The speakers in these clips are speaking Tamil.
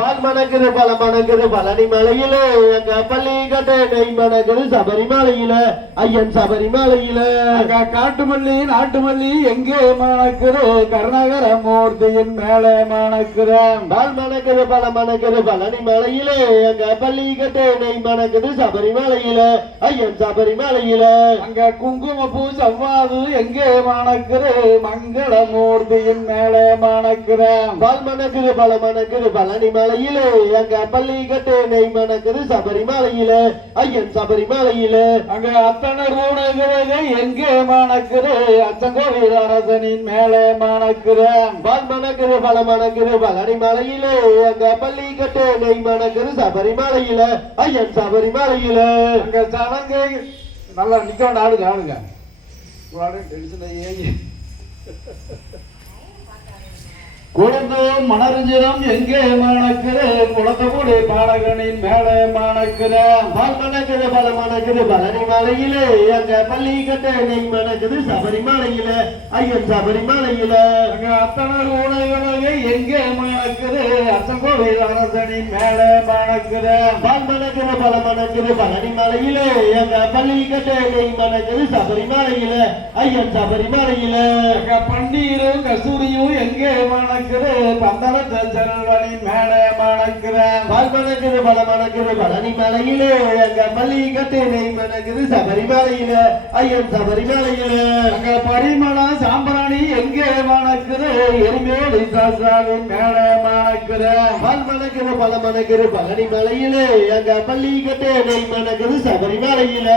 பால் மணக்குது பல மணக்குது பழனி மலையிலே எங்க பள்ளி கட்ட நெய் மணக்குது சபரிமலையில ஐயன் சபரிமலையில காட்டு மல்லி நாட்டு மல்லி எங்கே மணக்குது கருணாகர மூர்த்தியின் மேலே மணக்குது பால் மணக்குது பல மணக்குது பழனி மலையிலே எங்க பள்ளி கட்ட நெய் மணக்குது சபரிமலையில ஐயன் சபரிமலையில அங்க குங்குமப்பூ செவ்வாது எங்கே மணக்குது மங்கள மூர்த்தியின் மேலே மணக்குது பால் மணக்குது பல மணக்குது பழனி மலையிலே எங்க பள்ளி கட்டு நெய் மணக்குது சபரிமலையில ஐயன் சபரிமலையில அங்க அத்தனை ரூணகிழகு எங்கே மணக்குது அச்சங்கோவில் அரசனின் மேலே மணக்குது பால் மணக்குது பல மணக்குது பழனி மலையிலே எங்க பள்ளி கட்டு நெய் மணக்குது சபரிமலையில ஐயன் சபரிமலையில அங்க சனங்க நல்லா நிக்க ஆடுங்க ஆடுங்க கொடுத்து மணர்ஜிடம் எங்கே மணக்குது குளத்தமுடி பாடகனின் மேலே மணக்குது பால் மணக்குது பல மணக்குது பழனி மலையிலே எங்க பள்ளி கட்ட நெய் மணக்குது சபரிமலையில ஐயன் சபரிமலையில அங்க அத்தனை உணவுகளை எங்கே மணக்குது அச்சங்கோவில் அரசனின் மேலே மணக்குது பால் மணக்குது பல மணக்குது பழனி மலையிலே எங்க பள்ளி கட்ட நெய் மணக்குது சபரிமலையில ஐயன் சபரிமலையில அங்க பன்னீரும் கஸ்தூரியும் எங்கே மணக்குது பந்தளத்த செல்வனின் மேலே மணக்குது பால் மணக்குது பல மணக்குது பழனி மலையிலே எங்க பள்ளி கட்ட நெய் மணக்குது சபரிமலையில ஐயன் சபரிமலையில அங்க பரிமளம் சாம்பிராணி எங்கே மணக்குது எரிமேலி சாஸ்திராவின் மேலே மணக்குது பால் மணக்குது பல மணக்குது பழனி மலையிலே எங்க பள்ளி கட்ட நெய் மணக்குது சபரிமலையில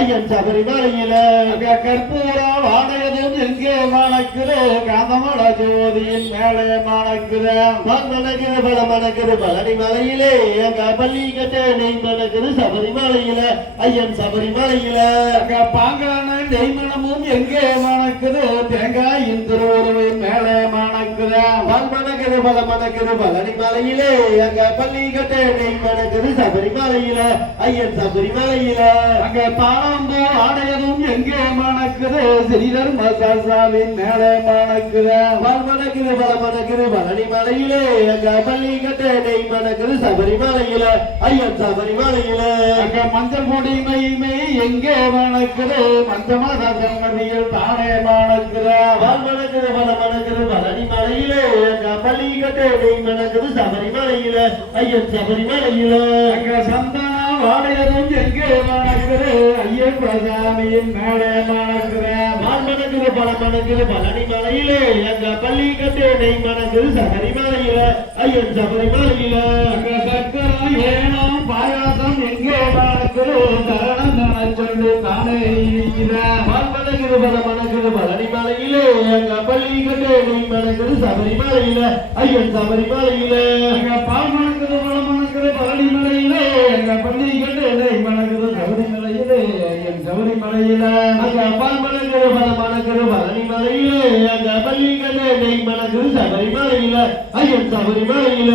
ஐயன் சபரிமலையில அங்க கற்பூரம் வாடையதும் எங்கே மணக்குது காந்தமட ஜோதியின் மேலே மணக்குது பால் மணக்குது பல மணக்குது பழனி மலையிலே எங்க பள்ளி கட்ட நெய் மணக்குது சபரிமலையில ஐயன் சபரிமலையில அங்க பாங்கான நெய்மணமும் எங்கே மணக்குது தேங்காயின் திருவுருவின் மேலே மணக்குது பால் மணக்குது பல மணக்குது பழனி மலையிலே எங்க பள்ளி கட்ட நெய் மணக்குது சபரிமலையில ஐயன் சபரிமலையில அங்க தாளம்பூ ஆடையதும் எங்கே மணக்குது ஸ்ரீதர் மசாசாவின் மேலே மணக்குது பால் மணக்குது பல மணக்குது பழனி மலையிலே எங்க பள்ளி கட்ட நெய் மணக்குது சபரிமலையில ஐயன் சபரிமலையில அங்க மஞ்சள் பொடி மைமை எங்கே மணக்குது மஞ்சமத சன்னதியில் தானே மணக்குது பால் மணக்குது பல மணக்குது பழனி மலையிலே எங்க பள்ளி கட்ட நெய் மணக்குது சபரிமலையில ஐயன் சபரிமலையில அங்க சந்தன வாடையதும் எங்கே மணக்குது ஐயப்ப சாமியின் மேலே மணக்குது பால் மணக்குது பல மணக்குது பழனி மலையிலே எங்க பள்ளி கட்ட நெய் மணக்குது சபரிமலையில ஐயன் சபரிமலையில அங்க சக்கரம் ஏனம் பாயாசம் எங்கே மணக்குது சரணம் சொல்லி தானே இருக்கிற பால் மணக்குது பல மணக்குது பழனி மலையிலே எங்க பள்ளி கட்ட நெய் மணக்குது சபரிமலையில ஐயன் சபரிமலையில அங்க பால் மணக்குது பல மணக்குது பழனி மலையிலே எங்க பள்ளி கட்டு நெய் மணக்குது சபரிமலையிலே என் சபரிமலையில அங்க பால் மணக்குது பல மணக்குது பழனி மலையிலே எங்க பள்ளி கட்ட நெய் மணக்குது சபரிமலையில ஐயன் சபரிமலையில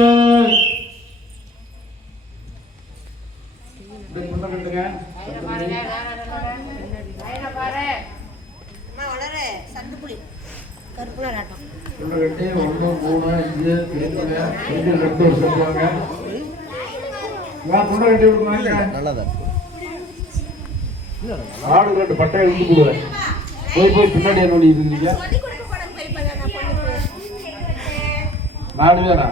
ஆடு ரெண்டு பட்டையை விட்டு போடுவேன் போய் பின்னாடி என்ன இருந்தீங்க நாடு வேணா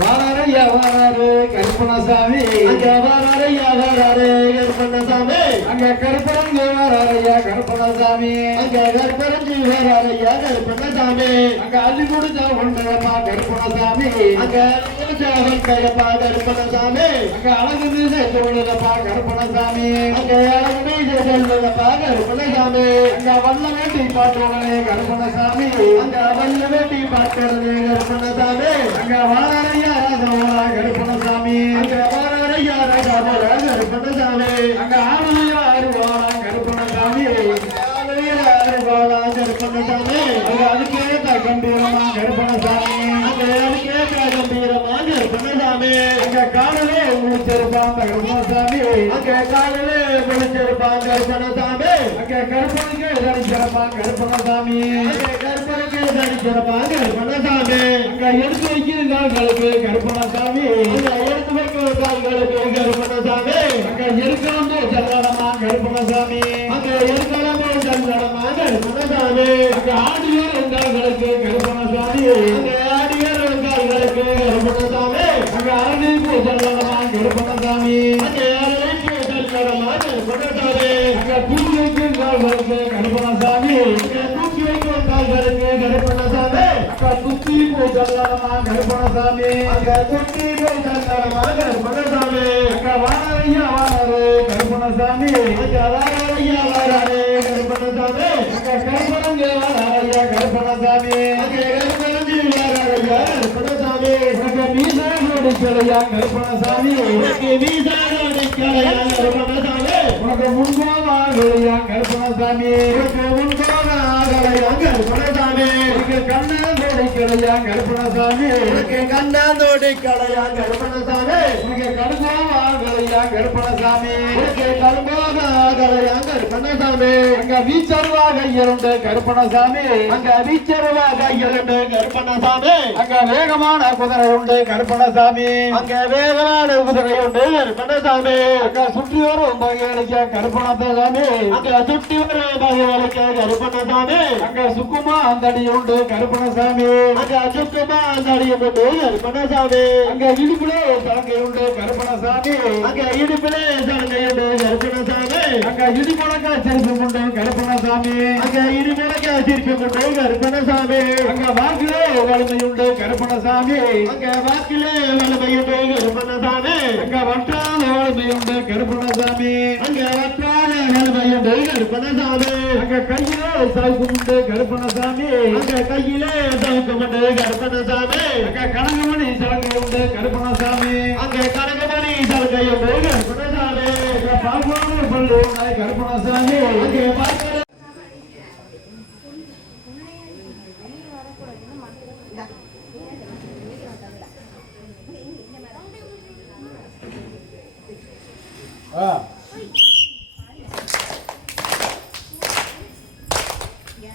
வாராரையா வாராரு கருப்பணசாமி அங்க வாராரையா வாராரு கருப்பணசாமி அங்க கருப்பரங்கு வாராரையா கருப்பணசாமி அங்க கருப்பரஞ்சு வாராரையா கருப்பணசாமி அங்க அள்ளி குடிச்சா கொண்டப்பா கருப்பணசாமி அங்க குடிச்சவன் கையப்பா கருப்பணசாமி அங்க அழகு சொல்லுதப்பா கருப்பணசாமி அங்க அழகு சொல்லுதப்பா கருப்பணசாமி அங்க வல்ல வேட்டி பாட்டுடனே கருப்பணசாமி அங்க வல்ல வேட்டி பாட்டுடனே கருப்பணசாமி அங்க வாராரையா ராசவரா கருப்பணசாமி அங்க வாராரையா ராசவரா கருப்பணசாமி அங்க ஆளுநர் அருவாளா கருப்பணசாமி கருப்பணசாமி அங்க அதுக்கேற்ற கம்பீரமா கருப்பணசாமி அங்க அதுக்கேற்ற கம்பீரமா கருப்பணசாமி கருப்பணசாமி அங்க காலையிலே முடிச்சிருப்பான் கருப்பணசாமி அங்க காலையில முடிச்சிருப்பான் கருப்பணசாமி அங்க கருப்பனுக்கு தரிசிப்பான் கருப்பணசாமி அங்க கருப்பனுக்கு தரிசிப்பான் கருப்பணசாமி அங்க எடுத்து வைக்கிறாங்களுக்கு கருப்பணசாமி அங்க எடுத்து வைக்கும் கால்களுக்கு கருப்பணசாமி அங்க இருக்கணும் சல்லடமா கருப்பணசாமி அங்க இருக்கலாமோ சல்லடமா கருப்பணசாமி அங்க ஆடியோர் எங்களுக்கு கருப்பணசாமி அங்க ஆடியர் கால்களுக்கு கருப்பணசாமி அங்க அரணிப்பு சல்லடமா கருப்பணசாமி அங்க அரணிப்பு சல்லடமா கருப்பணசாமி அங்க தூக்கி வைக்கும் கால்களுக்கு கருப்பணசாமி அங்க தூக்கி வைக்கும் கால்களுக்கு கருப்பணசாமி அங்க துத்தி சல்லடமா கருப்பணசாமி அங்க துட்டி சல்லடமா கருப்பணசாமி அங்க வானரையா வானரு கருப்பணசாமி அங்க வாராரையா வாராரே கருப்பணசாமி அங்க கருப்பணங்க வானரையா கருப்பணசாமி அங்க கருப்பணஞ்சி வாராரையா கருப்பணசாமி அங்க மீசானோடி கிளையா கருப்பணசாமி உனக்கு வீசானோடி கிளையா கருப்பணசாமி உனக்கு முன்பாகலையா கருப்பணசாமி உனக்கு முன்பாகலையா கருப்பணசாமி உனக்கு கண்ணோடி கிளையா கருப்பணசாமி உனக்கு கண்ணாந்தோடி கிளையா கருப்பணசாமி உனக்கு கருப்பாகலையா கருப்பணசாமி உனக்கு கரும்பாகலையா கருப்பணசாமி அங்க வீச்சருவாக இரண்டு கருப்பணசாமி அங்க வீச்சருவாக இரண்டு கருப்பணசாமி அங்க வேகமான குதிரை உண்டு கருப்பணசாமி அங்க வேகமான குதிரை உண்டு கருப்பணசாமி அங்க சுற்றி வரும் பகையளிக்க கருப்பணசாமி அங்க சுற்றி வரும் பகையளிக்க கருப்பணசாமி அங்க சுக்குமா அந்தடி உண்டு கருப்பணசாமி அங்க சுக்குமா அந்தடி உண்டு கருப்பணசாமி அங்க இடுப்பிலே சலங்கை உண்டு கருப்பணசாமி அங்க இடுப்பிலே சலங்கை உண்டு கருப்பணசாமி அங்க இடிமுழக்க சிரிப்பு உண்டு கருப்பணசாமி அங்க இடுமுழக்க சிரிப்பு உண்டு கருப்பணசாமி அங்க வாக்கிலே வலிமை உண்டு கருப்பணசாமி அங்க வாக்கிலே வலிமை உண்டு கருப்பணசாமி அங்க வற்றாத வலிமை உண்டு கருப்பணசாமி அங்க வற்றாத வலிமை உண்டு கருப்பணசாமி அங்க கையிலே சவுக்கு உண்டு கருப்பணசாமி அங்க கையிலே சவுக்கு உண்டு கருப்பணசாமி அங்க கனகமணி சலங்கை உண்டு கருப்பணசாமி அங்க கனகமணி சலங்கை உண்டு கருப்பணசாமி அங்க பால்வான பள்ளி உண்டு கருப்பணசாமி அங்க பார்க்கிற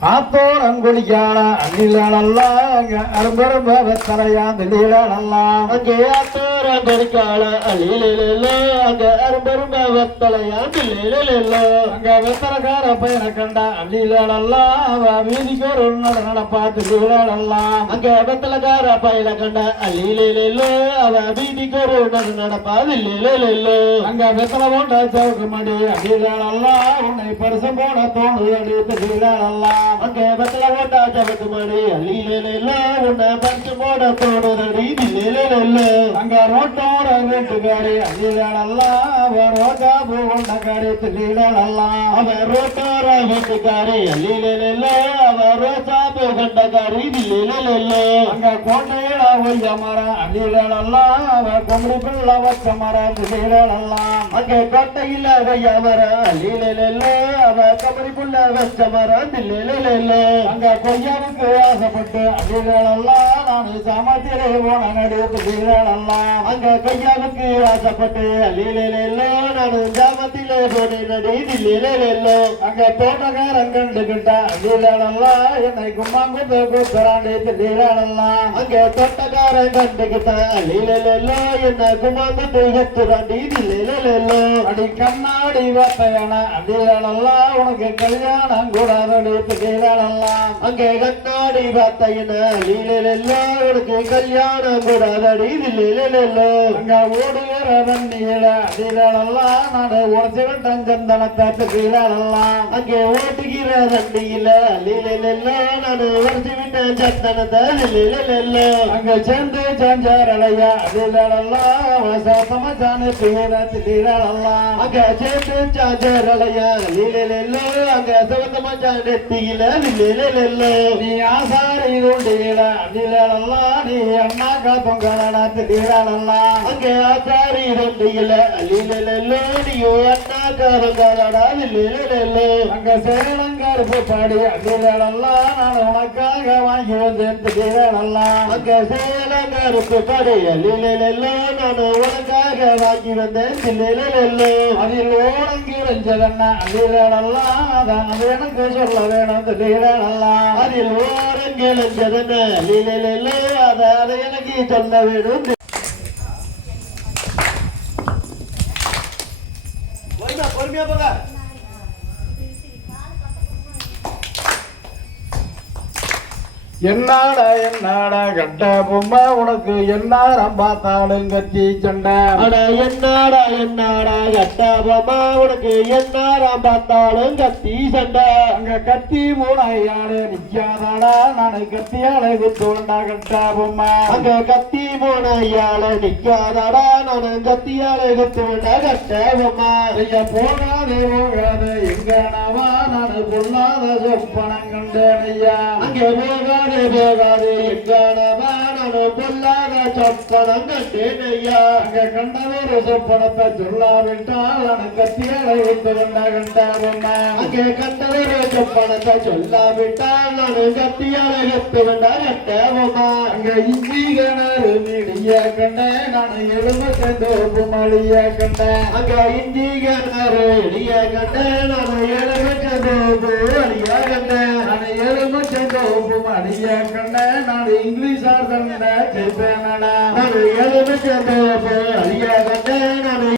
ஆத்தோர் அங்குலியாள அள்ளிலாளல்லாம் அங்க அரும்பரும்ப வெத்தலையான் திடீழலாம் அங்கே ஆத்தோர் அங்கடிக்கால அழியிலோ அங்க அரும்பரும்ப வெத்தலையான் தில்லிலோ அங்க வெத்தலைக்கார பையனை கண்ட அள்ளிலாளல்லாம் அவ வீதிக்கு ஒரு நடப்பா திடீழலாம் அங்க வெத்தலைக்கார பையனை கண்ட அழியிலோ அவ வீதிக்கு ஒரு நடப்பா தில்லிலோ அங்க வெத்தலை போட்ட சவுக்கு மடி அள்ளிலாளல்லாம் உன்னை பரிசம் போட தோணு அடி திடீழலாம் அங்க வெத்தலை போட்டா சவுக்கு மடி அழியிலோ உன்னை பறிச்சு போட தோணுதடி தில்லிலோ அங்க ரோட்டோட வீட்டுக்காரி அள்ளிலாளல்லாம் அவ ரோட்டா பூ உண்டக்காரி திடீழலாம் அவ ரோட்டோர வீட்டுக்காரி அழியிலோ அவ ரோசா பூ கண்டக்காரி தில்லிலோ அங்க கோட்டையில ஒய்ய மரம் அள்ளிலாளல்லாம் அவ கொம்படி பிள்ளை வச்ச மரம் திடீழலாம் அங்க கோட்டையில வையவர அழியிலோ அவ கபடி புள்ள வச்ச மரம் தில்லிலோ அங்க கொய்யாவுக்கு ஆசைப்பட்டு அள்ளிலாளல்லாம் நான் சாமத்திலே போன நடுவுக்கு திடீழலாம் அங்க கொய்யாவுக்கு ஆசைப்பட்டு அழியிலோ நான் ஜாமத்திலே போனேன் நடி தில்லிலோ அங்க தோட்டக்காரன் கண்டுகிட்ட அள்ளிலாளல்லாம் என்னை கும்மாங்குத்து கூத்துறாண்டி திடீழலாம் அங்க தோட்டக்காரன் கண்டுகிட்ட அழியிலோ என்ன குமாந்து கத்துறாண்டி தில்லிலோ அடி கண்ணாடி வார்த்தையான அள்ளிலாளல்லாம் உனக்கு கல்யாணம் கூடாதடி திடீழலாம் அங்க கண்ணாடி பார்த்தையின அழியிலோ உனக்கு கல்யாணம் கூடாதடி தில்லிலோ அங்க ஓடுகிற வண்டியில அள்ளிலாளல்லாம் நான் உடச்சு விட்டேன் சந்தனத்தை திடீழலாம் அங்கே ஓட்டுகிற வண்டியில அழியிலோ நான் வரிசை விட்டேன் சத்தனத்தை தில்லிலோ அங்க சேர்ந்து செஞ்சாரலையா அள்ளிலாளல்லாம் சமச்சானு தீர திடீழலாம் அங்க சேர்த்து சாஞ்சரலையா அழியிலோ அங்க சிவந்த மச்சான் நெத்தியில தில்லிலோ நீ ஆசாரி உண்டியில அள்ளிலாளல்லாம் நீ அண்ணாக்கா பொங்கலா திடீழலாம் அங்க ஆச்சாரி வண்டியில அழியிலோ நீயோ அண்ணா காரங்காரடா தில்லிலோ அங்க சேலங்கருப்பு பாடி அள்ளிலாளல்லாம் நான் உனக்காக வாங்கி வந்தேன் திடீழலாம் அங்க சேலங்க கருப்பு கடையலிலெல்லோ நான் உனக்காக வாங்கி வந்தேன் சில்லிலெல்லோ அதில் ஓரங்கிழஞ்சதென்ன லீலடெல்லாம் அது எனக்கு சொல்ல வேணும் லீலடெல்லாம் அதில் ஓரங்கிழஞ்சதென்ன லீலெல்லோ அதை எனக்கு சொல்ல வேணும் பொறுமையா போங்க என்னடா கட்ட பொம்மை உனக்கு என்னாரம் பார்த்தாலும் கத்தி சண்டை அட என்னடா கட்ட பொம்மை உனக்கு என்னாரம் பார்த்தாலும் கத்தி சண்டை அங்க கத்தி மூணையாடு நிக்காதாடா நானு கத்தியால குத்தோண்டா கட்ட பொம்மை அங்க கத்தி மூணையால நிக்காதாடா நானு கத்தியால குத்தோண்டா கட்ட பொம்மை ஐயா போகாதே எங்கனவா நானு பொல்லாத சொப்பனம் கண்டேன் ஐயா அங்கே போகாதே எங்கனவா நானு பொல்லாத சொப்பனம் கண்டேன் ஐயா அங்க கண்டதொரு சொப்பனத்தை சொல்லாவிட்டால் நானு கத்தியால குத்தோண்டா கட்ட பொம்மை அங்கே கண்டதொரு சொப்பனத்தை சொல்லாவிட்டால் நானு கத்தியால குத்தோண்டா கட்ட பொம்மை அங்க இஞ்சி கிணறு மீடிய கண்டேன் நான் எலும்பு மழிய கண்டேன் அங்க இந்தி கிணறு இடிய கண்டேன் நான் எலும்பு அடிய கண்டேன் நான் எலும்பு மழிய கண்டேன் நான் இங்கிலீஷார் கண்ட கேட்பேனடா நான் எலும்பு அடிய கண்டேன்